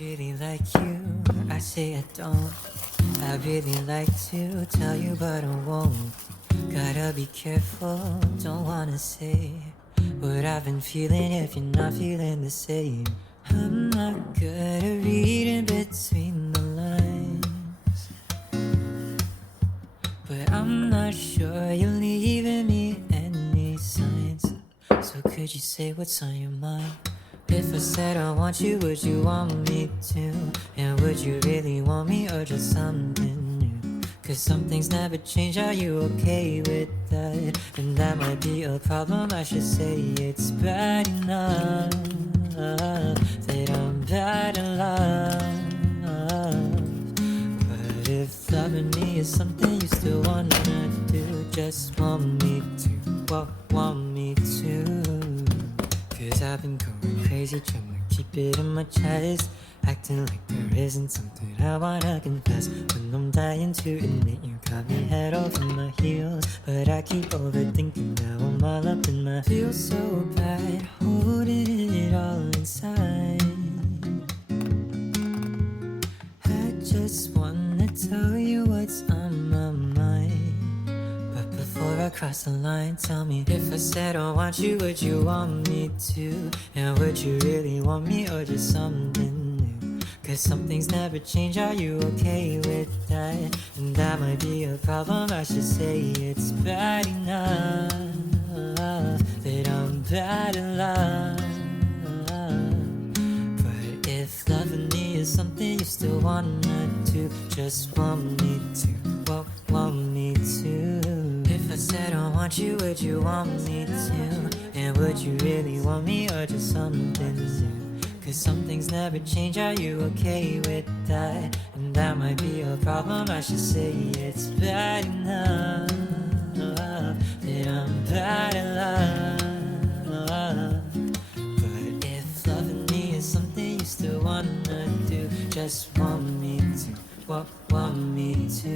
Really like you, I say I don't. I really like to tell you but I won't. Gotta be careful, don't wanna say what I've been feeling if you're not feeling the same. I'm not good at reading between the lines, but I'm not sure you're leaving me any signs. So could you say what's on your mind? If I said I want you, would you want me to? And would you really want me or just something new? Cause some things never change, are you okay with that? And that might be a problem, I should say it's bad enough that I'm bad in love. But if loving me is something you still wanna do, just want me to, want me to. Cause I've been going crazy trying to keep it in my chest, acting like there isn't something I wanna confess. When I'm dying to admit you got me head over my heels, but I keep overthinking, now I'm all up in my feels so bad, holding it all inside. I just wanna tell you what's on my mind, but before I cross the line, tell me, if I said I want you, would you want me to? And would you really want me or just something new? Cause some things never change, are you okay with that? And that might be a problem, I should say it's bad enough that I'm bad in love. But if loving me is something you still wanna do, just want me to, want me to. If I said I want you, would you want me to? And would you really want me or just something new? Cause some things never change, are you okay with that? And that might be a problem, I should say it's bad enough that I'm bad in love. But if loving me is something you still wanna do, just want me to, want me to.